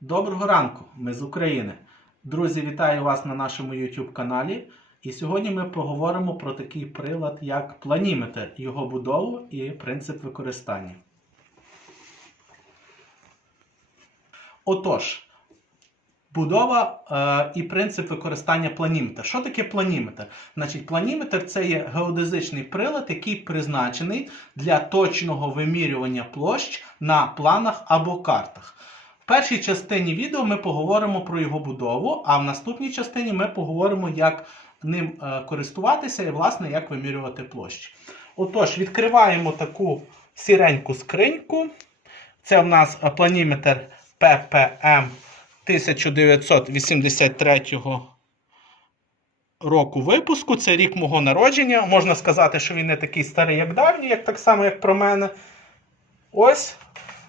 Доброго ранку, ми з України. Друзі, вітаю вас на нашому YouTube каналі. І сьогодні ми поговоримо про такий прилад, як планіметр, його будову і принцип використання. Отож, будова е, і принцип використання планіметра. Що таке планіметр? Значить, планіметр це є геодезичний прилад, який призначений для точного вимірювання площ на планах або картах. В першій частині відео ми поговоримо про його будову, а в наступній частині ми поговоримо, як ним е, користуватися і, власне, як вимірювати площі. Отож, відкриваємо таку сіреньку скриньку. Це в нас е, планіметр PPM 1983 року випуску. Це рік мого народження. Можна сказати, що він не такий старий, як давній, як так само, як про мене. Ось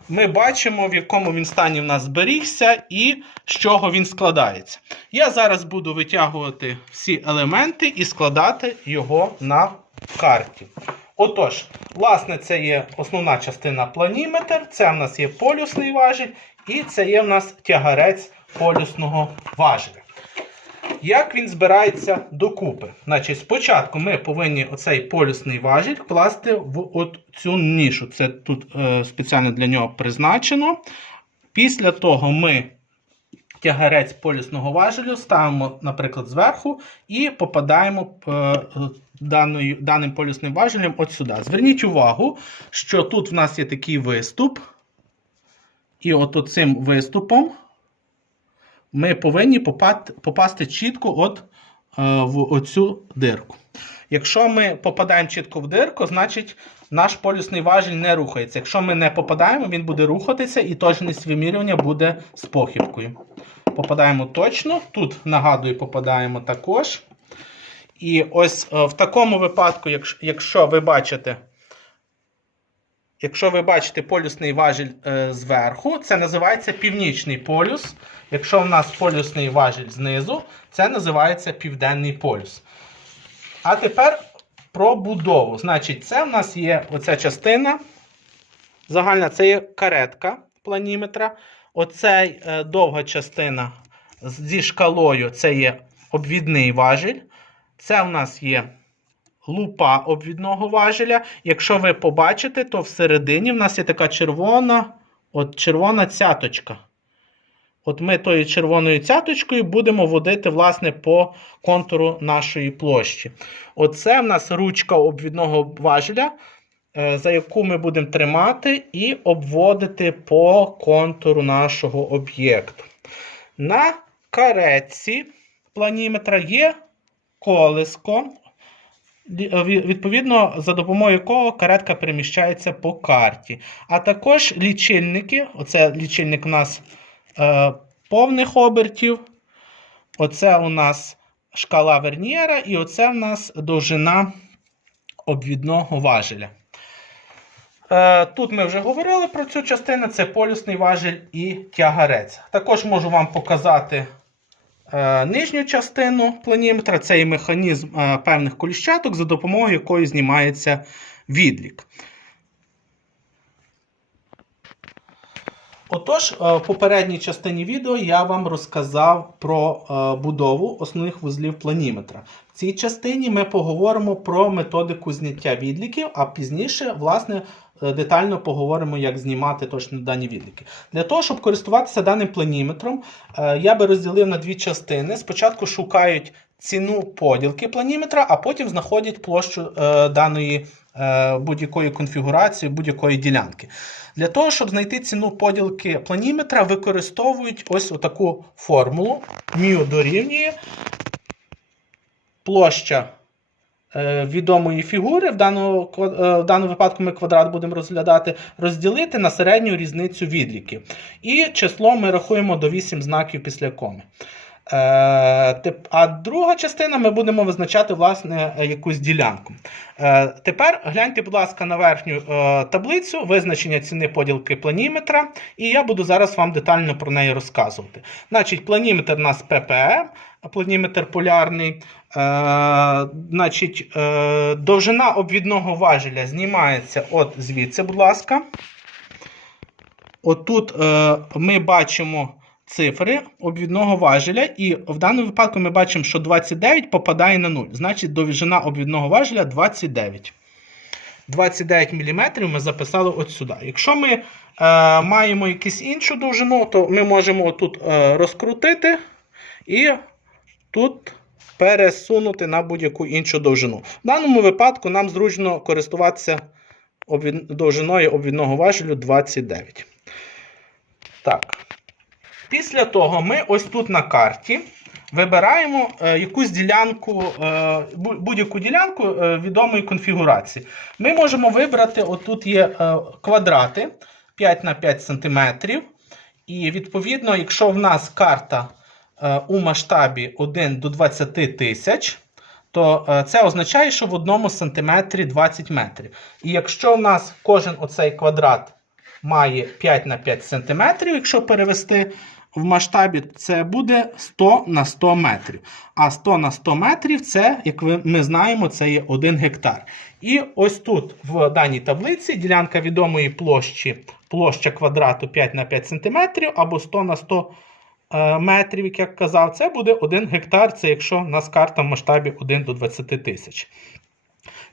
ми бачимо, в якому він стані в нас зберігся і з чого він складається. Я зараз буду витягувати всі елементи і складати його на карті. Отож, власне, це є основна частина планіметр, це в нас є полюсний важіль, і це є в нас тягарець полюсного важеля. Як він збирається докупи? Значить, спочатку ми повинні оцей полюсний важіль вкласти в от цю нішу. Це тут е, спеціально для нього призначено. Після того ми тягарець полюсного важелю ставимо, наприклад, зверху і попадаємо е, даною, даним полюсним важелем от сюди. Зверніть увагу, що тут в нас є такий виступ. І от цим виступом ми повинні попасти, чітко от, е, в оцю дирку. Якщо ми попадаємо чітко в дирку, значить наш полюсний важіль не рухається. Якщо ми не попадаємо, він буде рухатися і точність вимірювання буде з похибкою. Попадаємо точно. Тут, нагадую, попадаємо також. І ось е, в такому випадку, якщо, якщо ви бачите. Якщо ви бачите полюсний важіль е, зверху, це називається північний полюс. Якщо в нас полюсний важіль знизу, це називається південний полюс. А тепер про будову. Значить, це в нас є оця частина. Загальна це є каретка планіметра. Оцей е, довга частина зі шкалою це є обвідний важіль. Це в нас є лупа обвідного важеля. Якщо ви побачите, то всередині в нас є така червона, от червона цяточка. От ми тою червоною цяточкою будемо водити, власне, по контуру нашої площі. Оце в нас ручка обвідного важеля, е, за яку ми будемо тримати і обводити по контуру нашого об'єкту. На каретці планіметра є колеско, відповідно, за допомогою якого каретка переміщається по карті. А також лічильники. Оце лічильник у нас е, повних обертів. Оце у нас шкала Вернієра, і оце у нас довжина обвідного важеля. Е, Тут ми вже говорили про цю частину: це полюсний важіль і тягарець. Також можу вам показати е, нижню частину планіметра. Це і механізм певних коліщаток, за допомогою якої знімається відлік. Отож, е, в попередній частині відео я вам розказав про е, будову основних вузлів планіметра. В цій частині ми поговоримо про методику зняття відліків, а пізніше, власне, е, детально поговоримо, як знімати точно дані відліки. Для того, щоб користуватися даним планіметром, я би розділив на дві частини. Спочатку шукають ціну поділки планіметра, а потім знаходять площу даної будь-якої конфігурації, будь-якої ділянки. Для того, щоб знайти ціну поділки планіметра, використовують ось таку формулу. Мю дорівнює площа е, відомої фігури, в даному, е, в даному випадку ми квадрат будемо розглядати, розділити на середню різницю відліків. І число ми рахуємо до 8 знаків після коми. Е, а друга частина ми будемо визначати власне якусь ділянку. Е, тепер гляньте, будь ласка, на верхню е, таблицю визначення ціни поділки планіметра, і я буду зараз вам детально про неї розказувати. Значить, планіметр у нас ППМ, планіметр полярний. Значить, Довжина обвідного важеля знімається от звідси, будь ласка. Отут ми бачимо цифри обвідного важеля, і в даному випадку ми бачимо, що 29 попадає на 0. Значить, довжина обвідного важеля 29. 29 мм ми записали от сюди. Якщо ми е, маємо якусь іншу довжину, то ми можемо тут е, розкрутити і тут пересунути на будь-яку іншу довжину. В даному випадку нам зручно користуватися довжиною обвідного важелю 29. Так. Після того ми ось тут на карті вибираємо е, якусь ділянку, е, будь-яку ділянку е, відомої конфігурації. Ми можемо вибрати, отут є квадрати 5 на 5 см. І відповідно, якщо в нас карта у масштабі 1 до 20 тисяч, то це означає, що в одному сантиметрі 20 метрів. І якщо в нас кожен оцей квадрат має 5 на 5 см, якщо перевести в масштабі, це буде 100 на 100 метрів. А 100 на 100 метрів це, як ми знаємо, це є 1 гектар. І ось тут в даній таблиці ділянка відомої площі, площа квадрату 5 на 5 см або 100 на 100 е, метрів, як я казав, це буде 1 гектар, це якщо у нас карта в масштабі 1 до 20 тисяч.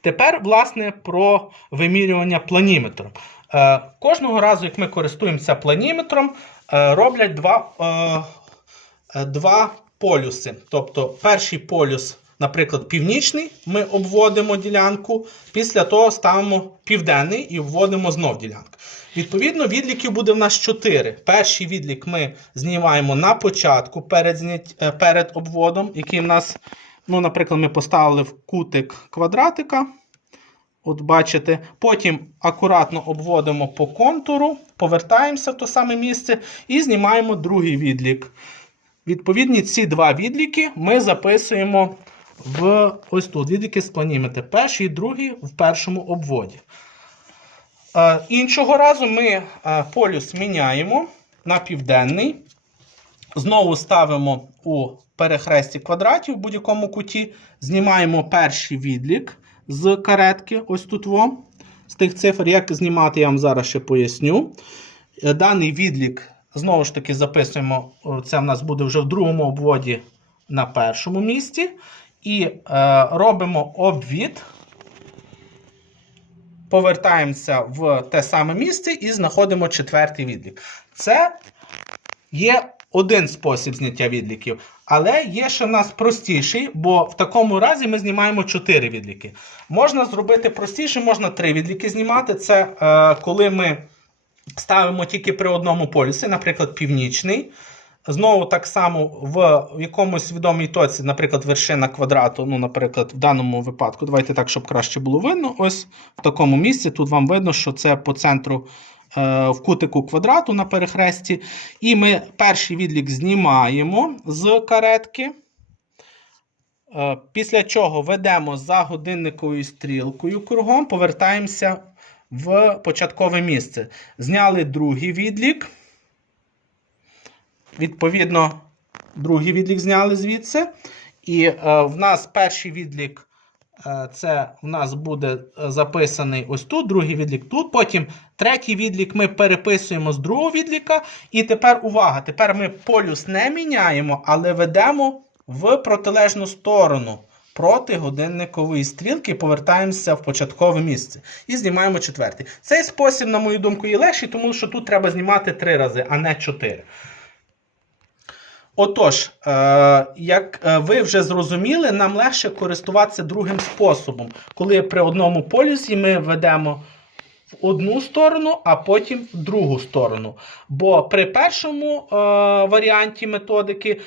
Тепер, власне, про вимірювання планіметром. Е, кожного разу, як ми користуємося планіметром, роблять два, е, е, два полюси. Тобто, перший полюс, наприклад, північний, ми обводимо ділянку, після того ставимо південний і вводимо знов ділянку. Відповідно, відліків буде в нас 4. Перший відлік ми знімаємо на початку перед, е, перед обводом, який в нас, ну, наприклад, ми поставили в кутик квадратика. От бачите, потім акуратно обводимо по контуру, повертаємося в те саме місце і знімаємо другий відлік. Відповідні ці два відліки ми записуємо в ось тут відліки з планіметри. Перший і другий в першому обводі. Е, іншого разу ми е, полюс міняємо на південний. Знову ставимо у перехресті квадратів в будь-якому куті. Знімаємо перший відлік з каретки, ось тут во. З тих цифр, як знімати, я вам зараз ще поясню. Е, Даний відлік, знову ж таки, записуємо. Це в нас буде вже в другому обводі на першому місці. І е, робимо обвід. Повертаємося в те саме місце і знаходимо четвертий відлік. Це є один спосіб зняття відліків, але є ще в нас простіший, бо в такому разі ми знімаємо 4 відліки. Можна зробити простіше, можна 3 відліки знімати. Це е, коли ми ставимо тільки при одному полюсі, наприклад, північний. Знову так само в якомусь відомій точці, наприклад, вершина квадрату, ну, наприклад, в даному випадку, давайте так, щоб краще було видно. Ось в такому місці. Тут вам видно, що це по центру в кутику квадрату на перехресті. І ми перший відлік знімаємо з каретки. Е, Після чого ведемо за годинниковою стрілкою кругом, повертаємося в початкове місце. Зняли другий відлік. Відповідно, другий відлік зняли звідси. І е, в нас перший відлік е, це в нас буде е, записаний ось тут, другий відлік тут. Потім третій відлік ми переписуємо з другого відліка. І тепер увага! Тепер ми полюс не міняємо, але ведемо в протилежну сторону. Проти годинникової стрілки повертаємося в початкове місце. І знімаємо четвертий. Цей спосіб, на мою думку, є легший, тому що тут треба знімати три рази, а не чотири. Отож, е, як е, ви вже зрозуміли, нам легше користуватися другим способом, коли при одному полюсі ми ведемо в одну сторону, а потім в другу сторону. Бо при першому е, варіанті методики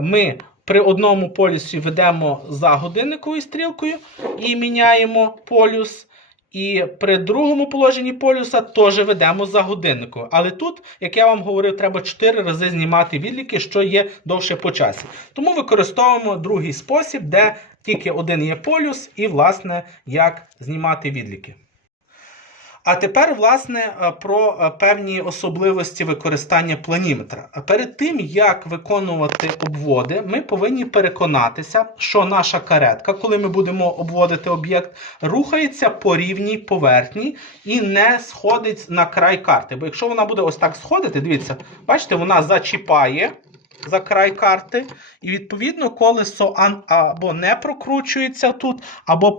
ми при одному полюсі ведемо за годинниковою стрілкою і міняємо полюс. І при другому положенні полюса теж ведемо за годиннику. Але тут, як я вам говорив, треба 4 рази знімати відліки, що є довше по часі. Тому використовуємо другий спосіб, де тільки один є полюс, і, власне, як знімати відліки. А тепер, власне, е, про е, певні особливості використання планіметра. Перед тим, як виконувати обводи, ми повинні переконатися, що наша каретка, коли ми будемо обводити об'єкт, рухається по рівній поверхні і не сходить на край карти. Бо якщо вона буде ось так сходити, дивіться, бачите, вона зачіпає за край карти, і відповідно колесо або не прокручується тут, або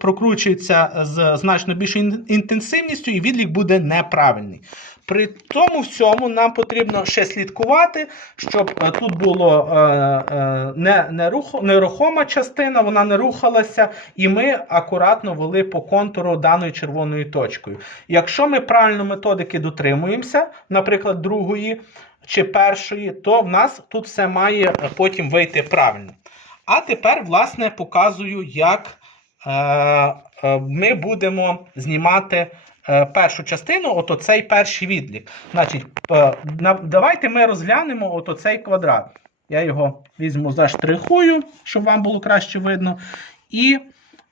прокручується з значно більшою інтенсивністю, і відлік буде неправильний. При тому всьому нам потрібно ще слідкувати, щоб е, тут було е, е, не, не рухо- нерухома частина, вона не рухалася, і ми акуратно вели по контуру даною червоною точкою. Якщо ми правильно методики дотримуємося, наприклад, другої чи першої, то в нас тут все має е, потім вийти правильно. А тепер, власне, показую, як е, е, ми будемо знімати першу частину, от оцей перший відлік. Значить, давайте ми розглянемо от оцей квадрат. Я його візьму, заштрихую, щоб вам було краще видно. І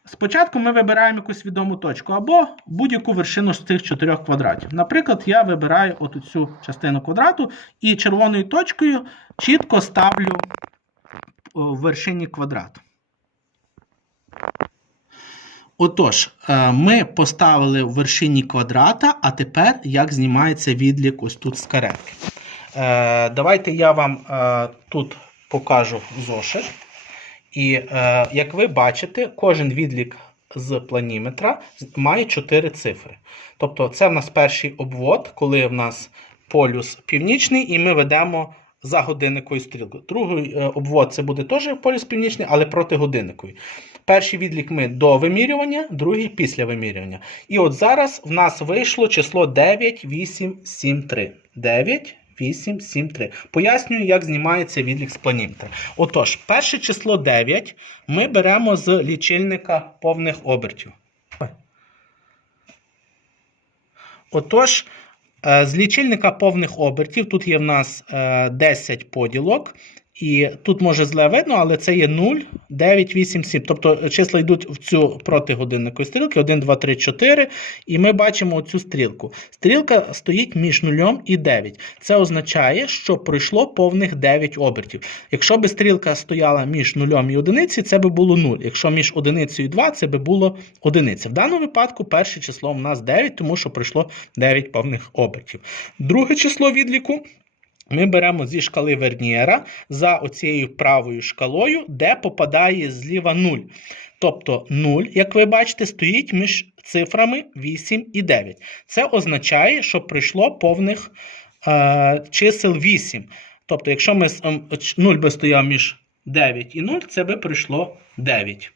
спочатку ми вибираємо якусь відому точку або будь-яку вершину з цих чотирьох квадратів. Наприклад, я вибираю от цю частину квадрату і червоною точкою чітко ставлю в вершині квадрату. Отож, е, ми поставили в вершині квадрата, а тепер як знімається відлік ось тут з каретки. Е, Давайте я вам е, тут покажу зошит. І е, як ви бачите, кожен відлік з планіметра має 4 цифри. Тобто, це в нас перший обвод, коли в нас полюс північний, і ми ведемо за годинниковою стрілкою. Другий е, обвод це буде теж полюс північний, але проти годинникової. Перший відлік ми до вимірювання, другий після вимірювання. І от зараз в нас вийшло число 9, 8, 7, 3. 9, 8, 7, 3. Пояснюю, як знімається відлік з планіметра. Отож, перше число 9 ми беремо з лічильника повних обертів. Отож, е, з лічильника повних обертів тут є в нас е, 10 поділок. І тут може зле видно, але це є 0, 9, 8, 7. Тобто числа йдуть в цю протигодинникової стрілки 1, 2, 3, 4. І ми бачимо цю стрілку. Стрілка стоїть між 0 і 9. Це означає, що пройшло повних 9 обертів. Якщо би стрілка стояла між 0 і 1, це би було 0. Якщо між 1 і 2, це би було 1. В даному випадку перше число в нас 9, тому що пройшло 9 повних обертів. Друге число відліку. Ми беремо зі шкали Вернієра за оцією правою шкалою, де попадає зліва 0. Тобто 0, як ви бачите, стоїть між цифрами 8 і 9. Це означає, що прийшло повних е, чисел 8. Тобто, якщо ми, 0 би стояв між 9 і 0, це би прийшло 9.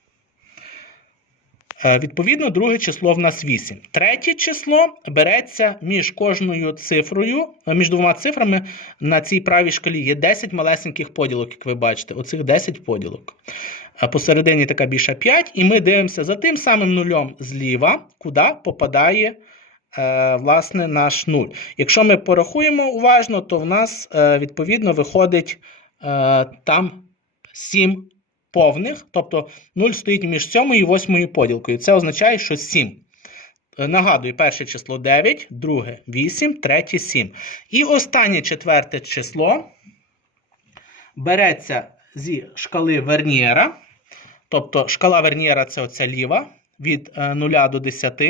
Е, Відповідно, друге число в нас 8. Третє число береться між кожною цифрою, е, між двома цифрами на цій правій шкалі є 10 малесеньких поділок, як ви бачите. Оцих 10 поділок. Посередині така більша 5, і ми дивимося за тим самим нулем зліва, куди попадає е, власне наш нуль. Якщо ми порахуємо уважно, то в нас відповідно виходить там 7 повних, тобто 0 стоїть між 7 і 8 поділкою. Це означає, що 7. Е, Нагадую, перше число 9, друге 8, третє 7. І останнє четверте число береться зі шкали Вернієра. Тобто шкала Вернієра це оця ліва від е, 0 до 10.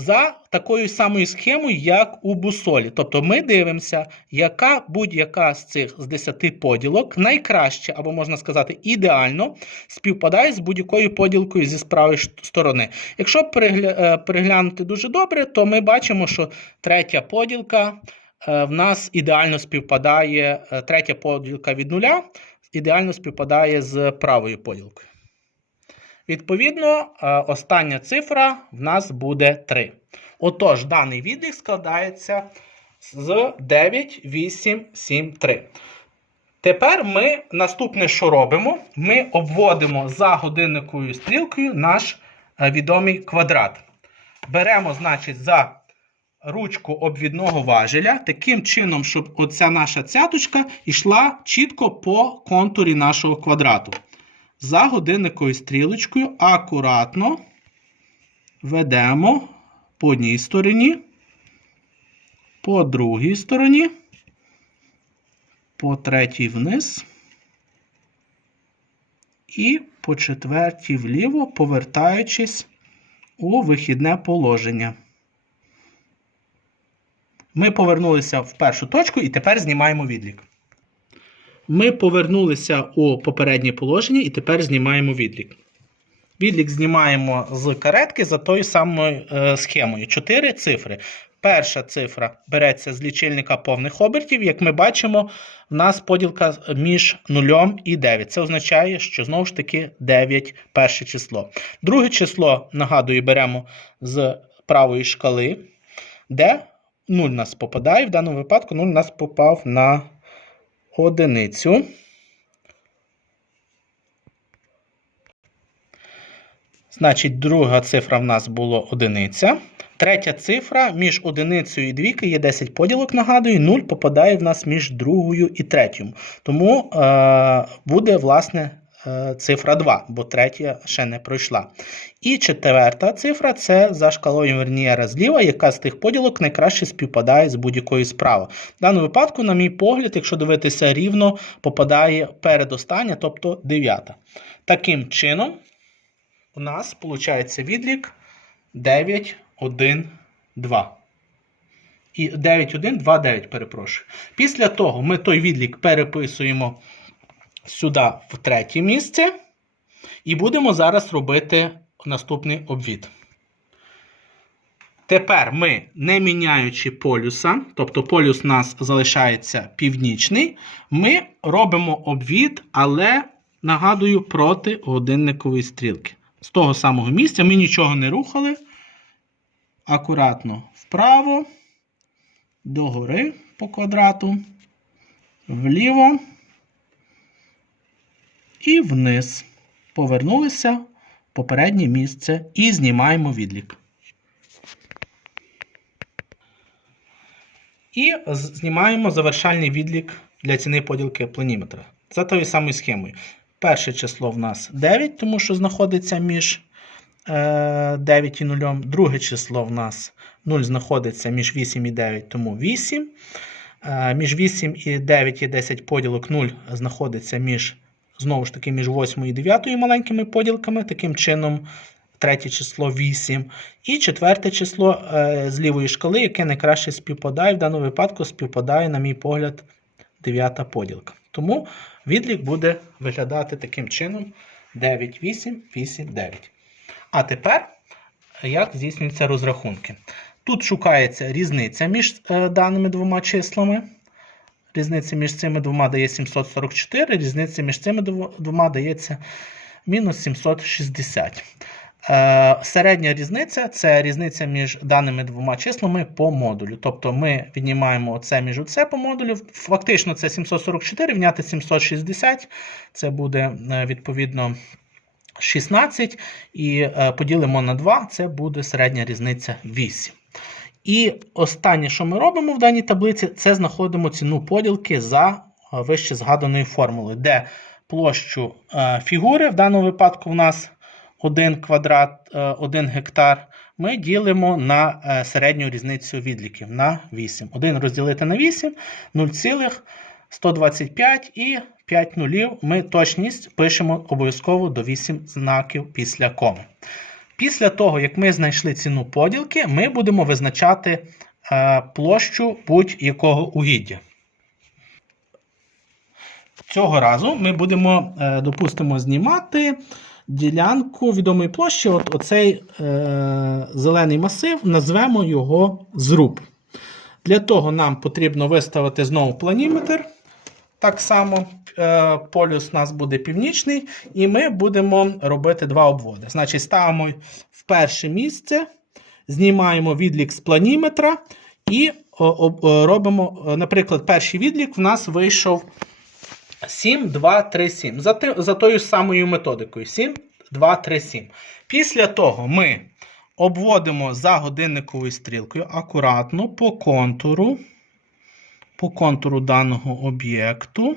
За такою самою схемою, як у бусолі. Тобто ми дивимося, яка будь-яка з цих з 10 поділок найкраще, або можна сказати, ідеально співпадає з будь-якою поділкою зі правої сторони. Якщо е, переглянути дуже добре, то ми бачимо, що третя поділка е, в нас ідеально співпадає, е, третя поділка від нуля ідеально співпадає з правою поділкою. Відповідно, е, остання цифра в нас буде 3. Отож, даний відлік складається з 9, 8, 7, 3. Тепер ми наступне, що робимо? Ми обводимо за годинниковою стрілкою наш е, відомий квадрат. Беремо, значить, за ручку обвідного важеля, таким чином, щоб оця наша цяточка йшла чітко по контурі нашого квадрату. За годинниковою стрілочкою акуратно ведемо по одній стороні, по другій стороні, по третій вниз. І по четвертій вліво, повертаючись у вихідне положення. Ми повернулися в першу точку і тепер знімаємо відлік. Ми повернулися у попереднє положення і тепер знімаємо відлік. Відлік знімаємо з каретки за тою самою е, схемою. Чотири цифри. Перша цифра береться з лічильника повних обертів. Як ми бачимо, в нас поділка між 0 і 9. Це означає, що знову ж таки 9 перше число. Друге число, нагадую, беремо з правої шкали, де 0 у нас попадає. В даному випадку 0 у нас попав на одиницю. Значить, друга цифра в нас була одиниця. Третя цифра між одиницею і двійкою є 10 поділок, нагадую, 0 попадає в нас між другою і третьою. Тому е, буде, власне, цифра 2, бо третя ще не пройшла. І четверта цифра це за шкалою Вернієра зліва, яка з тих поділок найкраще співпадає з будь-якою справи. В даному випадку, на мій погляд, якщо дивитися рівно, попадає передостання, тобто дев'ята. Таким чином, у нас виходить відлік 9, 1, 2. І 9, 1, 2, 9, перепрошую. Після того ми той відлік переписуємо сюди в третє місце. І будемо зараз робити наступний обвід. Тепер ми, не міняючи полюса, тобто полюс у нас залишається північний, ми робимо обвід, але нагадую проти годинникової стрілки. З того самого місця ми нічого не рухали. Акуратно вправо, догори по квадрату, вліво і вниз. Повернулися в попереднє місце і знімаємо відлік. І знімаємо завершальний відлік для ціни поділки планіметра. За тою самою схемою. Перше число в нас 9, тому що знаходиться між е, 9 і 0. Друге число в нас 0 знаходиться між 8 і 9, тому 8. Е, Між 8 і 9 є 10 поділок, 0 знаходиться між, знову ж таки, між 8 і 9 маленькими поділками. Таким чином, третє число 8. І четверте число е, з лівої шкали, яке найкраще співпадає. В даному випадку співпадає, на мій погляд, дев'ята поділка. Тому відлік буде виглядати таким чином: 9, 8, 8, 9. А тепер, як здійснюються розрахунки? Тут шукається різниця між е, даними двома числами. Різниця між цими двома дає 744, різниця між цими двома дається мінус 760. Е, середня різниця це різниця між даними двома числами по модулю. Тобто ми віднімаємо оце між оце по модулю. Фактично це 744, вняти 760, це буде е, відповідно 16. І е, поділимо на 2, це буде середня різниця 8. І останнє, що ми робимо в даній таблиці, це знаходимо ціну поділки за е, вище згаданою формулою, де площу е, фігури, в даному випадку у нас 1 квадрат, 1 гектар, ми ділимо на е, середню різницю відліків на 8. 1 розділити на 8, 0,125 і 5 нулів ми точність пишемо обов'язково до 8 знаків після коми. Після того, як ми знайшли ціну поділки, ми будемо визначати е, площу будь-якого угіддя. Цього разу ми будемо, е, допустимо, знімати ділянку відомої площі. От оцей е, зелений масив, назвемо його зруб. Для того нам потрібно виставити знову планіметр. Так само полюс у нас буде північний, і ми будемо робити два обводи. Значить, ставимо в перше місце, знімаємо відлік з планіметра і робимо, е, наприклад, перший відлік в нас вийшов 7, 2, 3, 7. За, за тою самою методикою. 7, 2, 3, 7. Після того ми обводимо за годинниковою стрілкою акуратно по контуру по контуру даного об'єкту.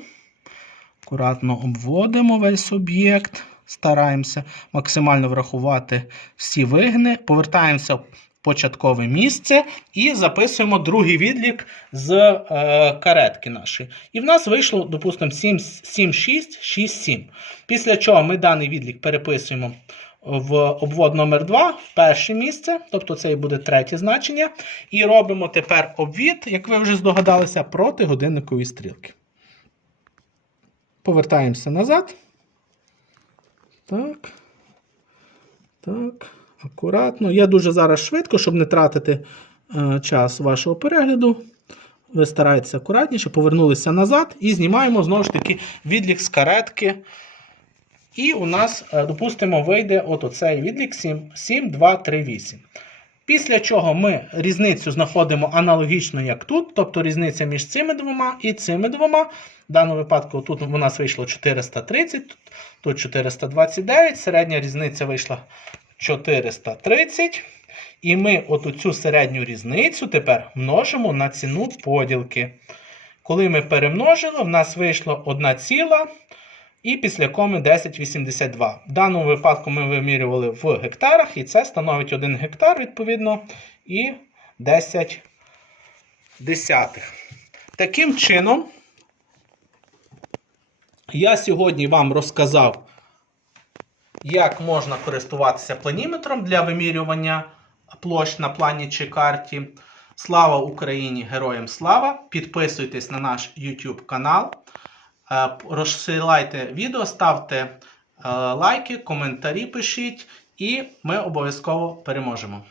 Акуратно обводимо весь об'єкт. Стараємося максимально врахувати всі вигини. Повертаємося в початкове місце і записуємо другий відлік з е, каретки нашої. І в нас вийшло, допустимо, 7, 7, 6, 6, 7. Після чого ми даний відлік переписуємо в обвод номер 2 в перше місце, тобто це і буде третє значення. І робимо тепер обвід, як ви вже здогадалися, проти годинникової стрілки. Повертаємося назад. Так. Так. Акуратно. Я дуже зараз швидко, щоб не тратити е, час вашого перегляду. Ви стараєтеся акуратніше, повернулися назад і знімаємо знову ж таки відлік з каретки. І у нас, е, допустимо, вийде от оцей відлік 7, 7, 2, 3, 8. Після чого ми різницю знаходимо аналогічно, як тут, тобто різниця між цими двома і цими двома. В даному випадку тут у нас вийшло 430, тут- тут 429, середня різниця вийшла 430. І ми оту цю середню різницю тепер множимо на ціну поділки. Коли ми перемножили, в нас вийшло 1 ціла і після коми 10,82. В даному випадку ми вимірювали в гектарах, і це становить 1 гектар, відповідно, і 10 десятих. Таким чином, я сьогодні вам розказав, як можна користуватися планіметром для вимірювання площ на плані чи карті. Слава Україні! Героям слава! Підписуйтесь на наш YouTube канал. Е, Розсилайте відео, ставте е, лайки, коментарі пишіть, і ми обов'язково переможемо.